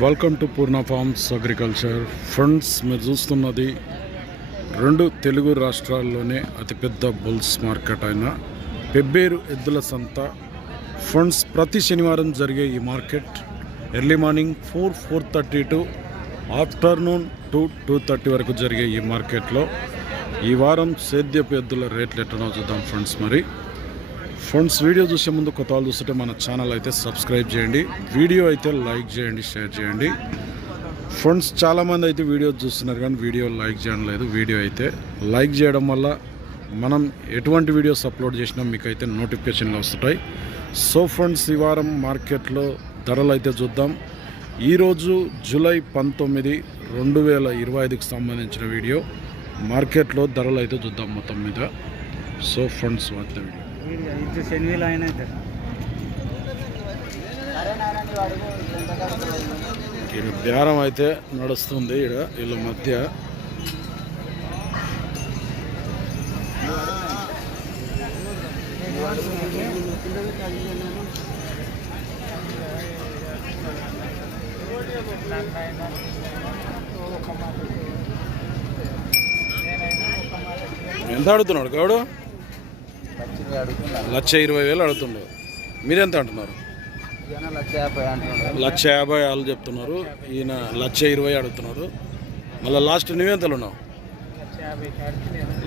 Welcome to Poorna farms agriculture friends మీరు చూస్తున్నది రెండు తెలుగు రాష్ట్రాల్లోనే అతిపెద్ద బుల్స్ మార్కెట్ అయిన పెబ్బేరు ఎద్దుల సంత. ఫ్రెండ్స్ ప్రతి శనివారం జరిగే ఈ market early morning four four thirty to afternoon two two thirty వరకు జరిగే ఈ మార్కెట్లో. ఈ వారం సేద్యపు ఎద్దుల రేట్లు ఎట్టనో చూద్దాం ఫ్రెండ్స్ మరి. ఫ్రెండ్స్ వీడియో చూసే ముందు కొత్త వాళ్ళు చూస్తుంటే మన ఛానల్ అయితే సబ్స్క్రైబ్ చేయండి. వీడియో అయితే లైక్ చేయండి షేర్ చేయండి. ఫ్రెండ్స్ చాలామంది అయితే వీడియో చూస్తున్నారు కానీ వీడియో లైక్ చేయడం లేదు. వీడియో అయితే లైక్ చేయడం వల్ల మనం ఎటువంటి వీడియోస్ అప్లోడ్ చేసినా మీకు అయితే నోటిఫికేషన్లు వస్తుంటాయి సో ఫ్రెండ్స్ ఈ వారం మార్కెట్లో ధరలు అయితే చూద్దాం. ఈరోజు జూలై పంతొమ్మిది రెండు వేల ఇరవై ఐదుకి సంబంధించిన వీడియో. మార్కెట్లో ధరలు అయితే చూద్దాం మొత్తం మీద. సో ఫ్రెండ్స్ వాటి వీడియో ఇది శనివేలు ఆయన అయితే. ఈడ బేరం అయితే నడుస్తుంది ఈడ వీళ్ళ మధ్య. ఎంత అడుగుతున్నాడు గౌడు లక్ష ఇరవై వేలు అడుగుతుండే. మీరెంత అంటున్నారు? లక్ష యాభై అంటున్నాడు వాళ్ళు చెప్తున్నారు. ఈయన లక్ష ఇరవై అడుగుతున్నారు. మళ్ళీ లాస్ట్ నువ్వెంతలు ఉన్నావు?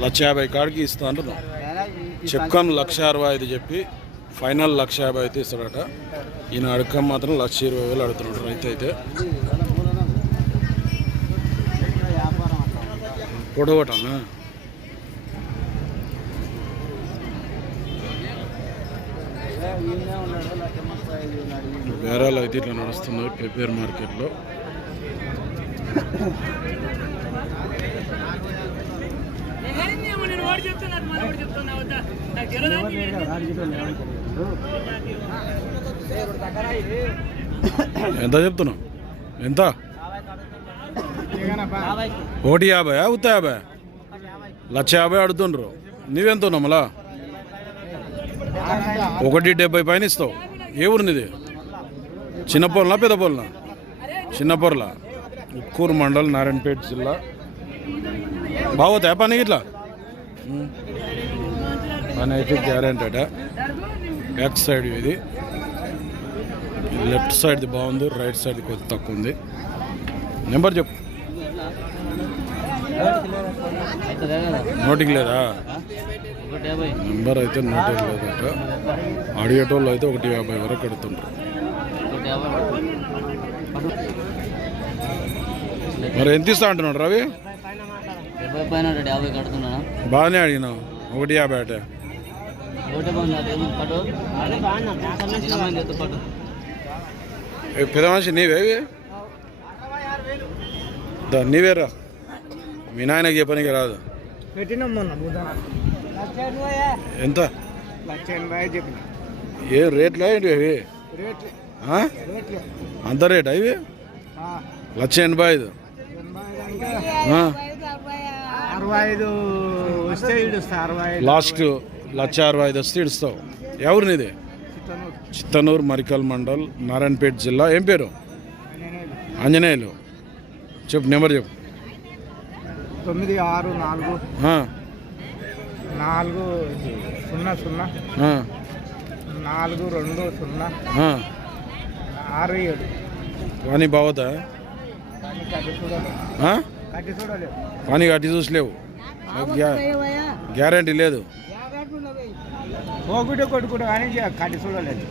లక్ష యాభై కాడికి ఇస్తా అంటున్నావు. చెప్కాను లక్ష అరవై ఐదు చెప్పి ఫైనల్ లక్ష యాభై అయితే ఇస్తాడట ఈయన అడకం మాత్రం లక్ష ఇరవై వేలు అడుగుతున్నాడు రైతు అయితే. పొడవటన్నా బేరాలు అయితే ఇట్లా నడుస్తున్నాయి పెప్పేర్ మార్కెట్లో. ఎంత చెప్తున్నావు? ఎంత? ఒకటి యాభై ఉత్త యాభై? లక్ష యాభై అడుగుతుండ్రు. నువ్వెంత ఉన్నావు మళ్ళా? ఒకటి డెబ్బై పైన ఇస్తావు. ఏ ఊరు చిన్నపొరలా చిన్న పొలనా పెద్ద పొలనా చిన్న ఉక్కూరు మండల్ నారాయణపేట జిల్లా. బాగోతాయా పని ఇట్లా పని అయితే గ్యారెంటీ బ్యాక్ సైడ్ ఇది. లెఫ్ట్ సైడ్ది బాగుంది రైట్ సైడ్ కొద్ది తక్కువ ఉంది. నెంబర్ చెప్పు. నోటికి లేదా? నెంబర్ అయితే నోటికి లేదట అడిగేటోళ్ళు అయితే ఒకటి యాభై వరకు కడుతుంటారు మరి ఎంత ఇస్తా అంటున్నాడు రవి? బాగానే అడిగినావు ఒకటి యాభై అట. పెద్ద మనిషి నీవేవి నీవేరా? మీ నాయనకి చెప్పనికి రాదు. పెట్టినాం ఎంత? లక్ష ఎనభై చెప్పిన. ఏ రేట్లా ఏంటి? రేట్లు. అంత రేట్ ఇవి? లక్ష ఎనభై ఐదు. అరవై ఐదు వస్తే లాస్ట్ లక్ష అరవై ఐదు వస్తే ఇడుస్తావు. ఎవరు నీది చిత్తనూరు మరికల్ మండల్ నారాయణపేట జిల్లా. ఏం పేరు? ఆంజనేయులు. చెప్పు నెంబర్ చెప్పు. తొమ్మిది ఆరు నాలుగు. నాలుగు సున్నా సున్నా. నాలుగు రెండు సున్నా. ఆరు ఏడు. పని బావతా కానీ కట్టి చూసలేవు. గ్యా- గ్యారంటీ లేదు. కొట్టుకుంటా కానీ కట్టి చూడలేదు.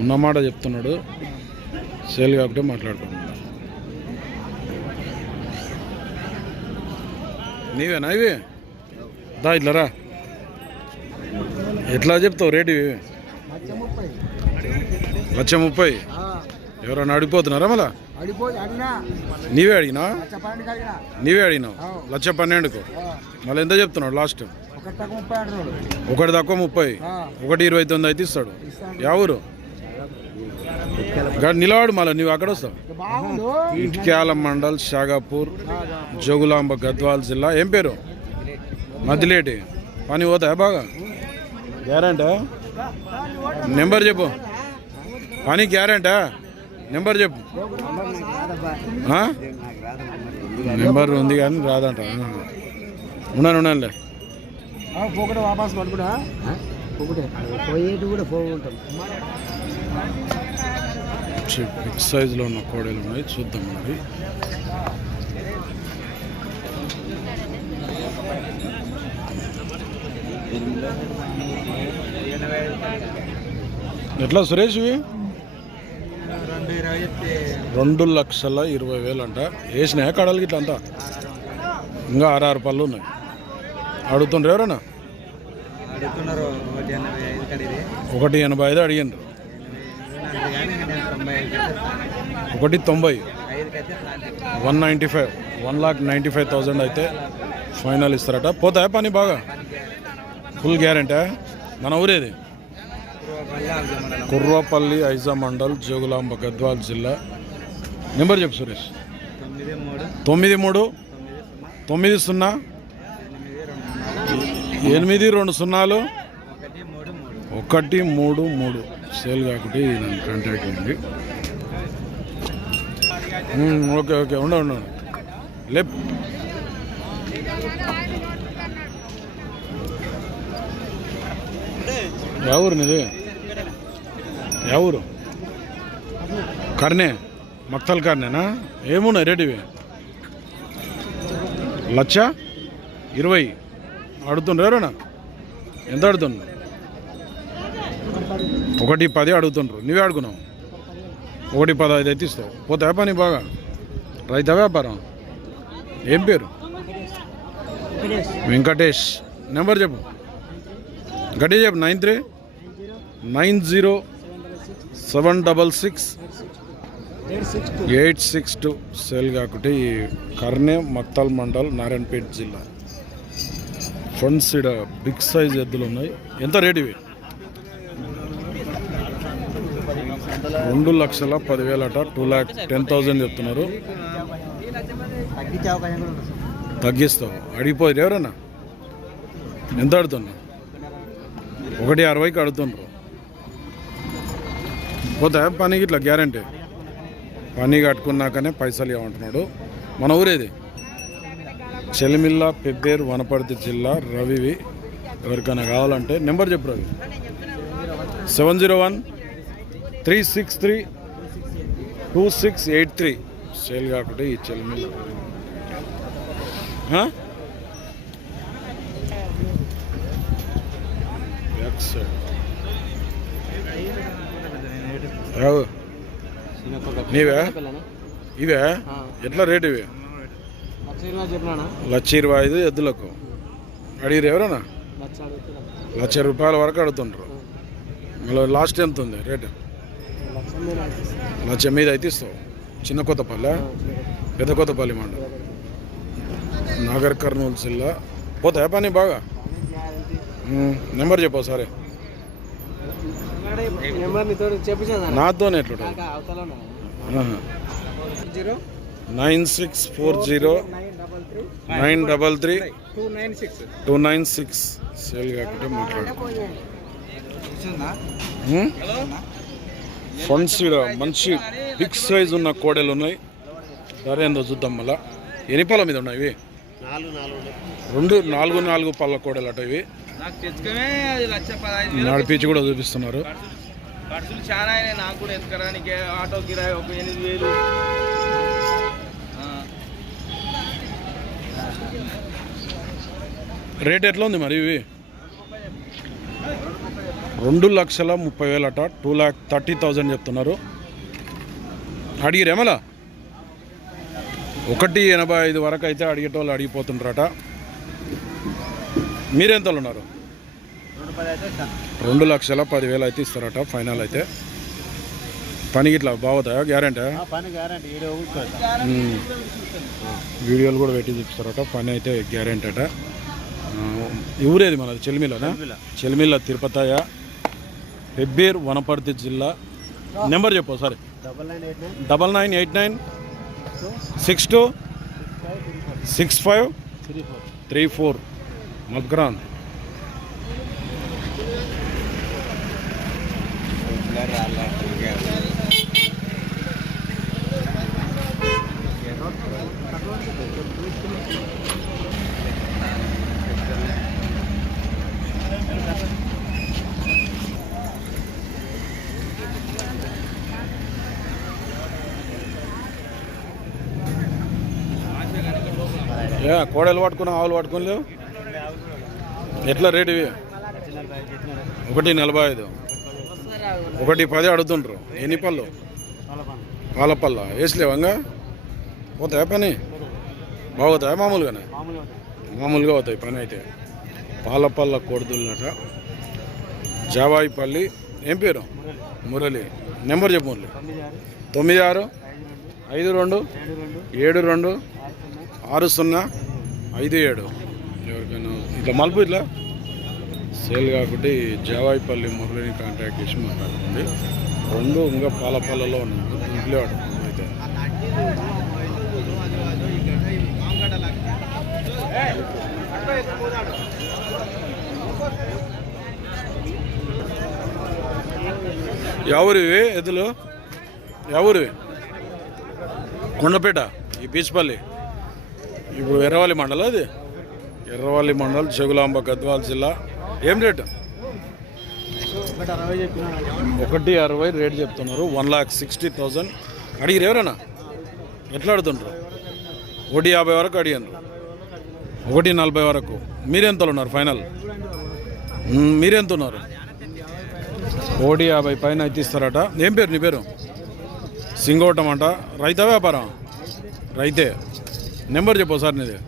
ఉన్నమాట చెప్తున్నాడు. సేల్ కాకపోతే మాట్లాడుతున్నాడు నీవేనా ఇవి? దా ఇట్లా రా. ఎట్లా చెప్తావు రేటు? ముప్పై లక్ష ముప్పై. ఎవరైనా అడిగిపోతున్నారా మళ్ళా? అడిగినా నీవే అడిగినా? నీవే అడిగినావు? లక్ష పన్నెండుకు. మళ్ళీ ఎంత చెప్తున్నాడు లాస్ట్? ఒకటి తక్కువ ముప్పై. ఒకటి ఇరవై తొమ్మిది అయితే ఇస్తాడు. యా ఊరు? నిలవాడు మళ్ళీ నువ్వు అక్కడ వస్తావు. బాగుండు ఇటుక్యాల మండల్ షాగాపూర్ జోగులాంబ గద్వాల్ జిల్లా. ఏం పేరు? మదిలేటి పని పోతాయా బాగా? గ్యారంటా? నెంబర్ చెప్పు. పని గ్యారంటా? నెంబర్ చెప్పు? నెంబర్ ఉంది కానీ రాదంట. ఉన్నాను ఉన్నానులే. పోకుండా వాపస్ పడుకుడా పోయేటి కూడా బిగ్ సైజులో ఉన్న కోడలు ఉన్నాయి చూద్దాం మరి. ఎట్లా సురేష్ రెండు లక్షల ఇరవై వేలు అంట వేసినాయా కడలు గిట్ల అంతా? ఇంకా ఆరు పళ్ళు ఉన్నాయి. అడుగుతుండ్రు ఎవరన్నా? అడుగుతున్నారు ఒకటి ఎనభై ఐదు ఒకటి అడిగిండ్రు. తొంభై ఒకటి తొంభై. One ninety five. One lakh ninety five thousand అయితే ఫైనల్ ఇస్తారట. పోతాయా పని బాగా? Full guarantee? మన ఊరేది? కుర్రపల్లి ఐజా మండల్ జోగులాంబ గద్వాల్ జిల్లా. నెంబర్ చెప్పు సురేష్. తొమ్మిది మూడు తొమ్మిది సున్నా ఎనిమిది రెండు సున్నాలు ఒకటి మూడు మూడు. ఒకటి సేల్ కాకుంటే నన్ను కాంటాక్ట్ అయ్యింది ఓకే ఓకే ఉండ ఉండ లెఫ్ట్ యా ఊరు నీది యా ఊరు కర్నే మక్తల్ కర్నేనా ఏమున్నాయి రేటివి లక్ష ఇరవై అడుగుతుండ్రు ఎవరైనా ఎంత అడుగుతుండ్రు ఒకటి పది అడుగుతుండ్రు నువ్వే అడుగున్నావు ఒకటి పదహైదు అయితే ఇస్తావు పోతే పని బాగా రైత వ్యాపారం ఏం పేరు వెంకటేష్ నెంబర్ చెప్పు గట్టి చెప్పు nine three? Nine zero seven double six eight six two. Sale కాకుంటే ఈ కర్నే మత్తల్ మండల్ నారాయణపేట జిల్లా. ఫ్రంట్ సైడ్ బిగ్ సైజ్ ఎద్దులు ఉన్నాయి. ఎంత రేట్ ఇవి? రెండు లక్షల పదివేలట టూ ల్యాక్ టెన్ థౌజండ్ చెప్తున్నారు. తగ్గిస్తావు? అడిగిపోయారు ఎవరన్నా? ఎంత అడుగుతున్నా ఒకటి అరవైకి అడుగుతుండ్రు. పోతే పనికి ఇట్లా గ్యారంటీ. పని కట్టుకున్నాకనే పైసలు ఇవ్వమంటున్నాడు. మన ఊరేది? చెలిమిల్ల పెబ్బేరు వనపర్తి జిల్లా రవివి. ఎవరికైనా కావాలంటే నెంబర్ చెప్పు Ravi. Seven zero one three six three two six eight three. Sale కాకుండా ఈ చెలిమిల్ల Huh? బ్యాక్ సైడ్ రావు. నీవే? ఇవే? ఎట్లా రేట్ ఇవి? లక్ష ఇరవై ఐదు ఎద్దులకు. అడిగిరు ఎవరన్నా? లక్ష రూపాయల వరకు అడుగుతుండ్రు. మళ్ళీ లాస్ట్ ఎంత ఉంది రేటు? లక్ష మీద అయితే ఇస్తావు. చిన్న కొత్తపల్లె? పెద్ద కొత్తపల్లి మండ నాగర్ కర్నూలు జిల్లా. పోతాయా పని బాగా? నెంబర్ చెప్పు సరే నాతోనే. Zero nine six four zero nine double three two nine six. Sale కాకుంటే మాట్లాడు. ఫండ్స్ మంచి బిగ్ సైజ్ ఉన్న కోడలు ఉన్నాయి. ధర ఏందో చూద్దాం మళ్ళా. ఎన్ని పళ్ళ మీద ఉన్నాయి ఇవి? రెండు నాలుగు నాలుగు పళ్ళ కోడలు అట ఇవి. నడిపించి కూడా చూపిస్తున్నారు. ఖర్చులు చాలా అయినాయి నాకు కూడా ఎత్తుకరానికి ఆటో కిరాయి ఒక ఎనిమిది వేలు. రేట్ ఎట్లా ఉంది మరి ఇవి? రెండు లక్షల ముప్పై వేలట టూ ల్యాక్ థర్టీ థౌజండ్ చెప్తున్నారు. అడిగిరేమలా ఒకటి ఎనభై ఐదు వరకు అయితే అడిగేటోళ్ళు అడిగిపోతుండ్రట. మీరెంతలు ఉన్నారు రెండు లక్షల పదివేలు అయితే ఇస్తారట ఫైనల్ అయితే. పనికి ఇట్లా బాగుతాయా? గ్యారంటీ? ఆ పని గ్యారంటీ వీడియో వీడియోలు కూడా పెట్టి చూపిస్తారట పని అయితే గ్యారంటీ అట. ఊరేది మనది చెల్మిలనా? చెల్మిల్ల తిరుపతయ్య పెబ్బేర్ వనపర్తి జిల్లా. నెంబర్ చెప్పు సరే double nine eight nine. Double nine eight nine. Six two. Six five. Three four. Мадгран. కోడలు పట్టుకున్నావు ఆవులు పట్టుకోలేవు ఎట్లా రేటు ఇవి? ఒకటి నలభై ఐదు. ఒకటి పది అడుగుతుండ్రు. ఎన్ని పళ్ళు? పాల పళ్ళ? వేసలేవంగా పోతాయా పని? బాగుతాయా మామూలుగానే? మామూలుగా అవుతాయి పని అయితే. పాలపల్ల పళ్ళ కొడుతున్నట జావాయిపల్లి. ఏం పేరు? మురళి. నెంబర్ చెప్పు మురళి. తొమ్మిది ఆరు ఐదు రెండు ఏడు రెండు ఆరు సున్నా ఐదు ఏడు. ఎవరికైనా ఇట్లా మలుపు ఇట్లా? సేల్ కాకుండా జావాయిపల్లి మురళిని కాంటాక్ట్ చేసి మాట్లాడుతుంది. రెండు ఇంకా పాలపల్లలో ఉన్నాయి ఇంట్లో ఆడుతుంది అయితే. ఎవరివి? ఎదులు ఎవరివి? కొండపేట? ఈ బీచ్పల్లి. ఇప్పుడు ఎర్రవల్లి మండలం అది. ఎర్రవల్లి మండల్ చెగులాంబ గద్వాల జిల్లా. ఏం రేటు? ఒకటి అరవై రేట్ చెప్తున్నారు. వన్ లాక్ సిక్స్టీ థౌజండ్ అడిగిరు ఎవరైనా? ఎట్లా అడుగుతుంటారు ఒకటి యాభై వరకు అడిగాను ఒకటి నలభై వరకు. మీరెంతలో ఉన్నారు ఫైనల్? మీరెంత ఉన్నారు ఒకటి యాభై పైన అయితే ఇస్తారట. ఏం పేరు నీ పేరు? సింగోటం అంట. రైతా వ్యాపారం? రైతే. నెంబర్ చెప్పు సార్ నీది.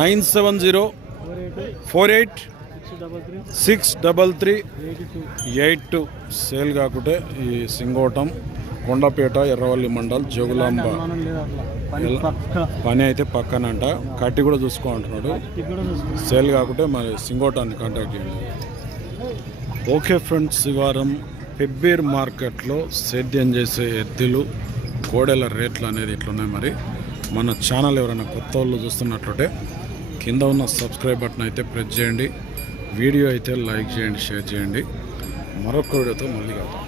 Nine seven zero four eight six double three eight two. Sale కాకుంటే ఈ సింగోటం కొండపేట ఎర్రవల్లి మండల్ జోగులాంబ. పని అయితే పక్కనంట. కట్టి కూడా చూసుకో అంటున్నాడు. సేల్ కాకుంటే మరి సింగోటాన్ని కాంటాక్ట్ చేయండి. ఓకే ఫ్రెండ్స్ ఈ వారం పెబ్బేర్ మార్కెట్లో సేద్యం చేసే ఎద్దులు కోడెల రేట్లు అనేది ఇట్లున్నాయి మరి? మన ఛానల్ ఎవరైనా కొత్త వాళ్ళు చూస్తున్నట్లుంటే కింద ఉన్న సబ్స్క్రైబ్ బటన్ అయితే ప్రెస్ చేయండి. వీడియో అయితే లైక్ చేయండి షేర్ చేయండి. మరొక వీడియోతో మళ్ళీ కలుద్దాం.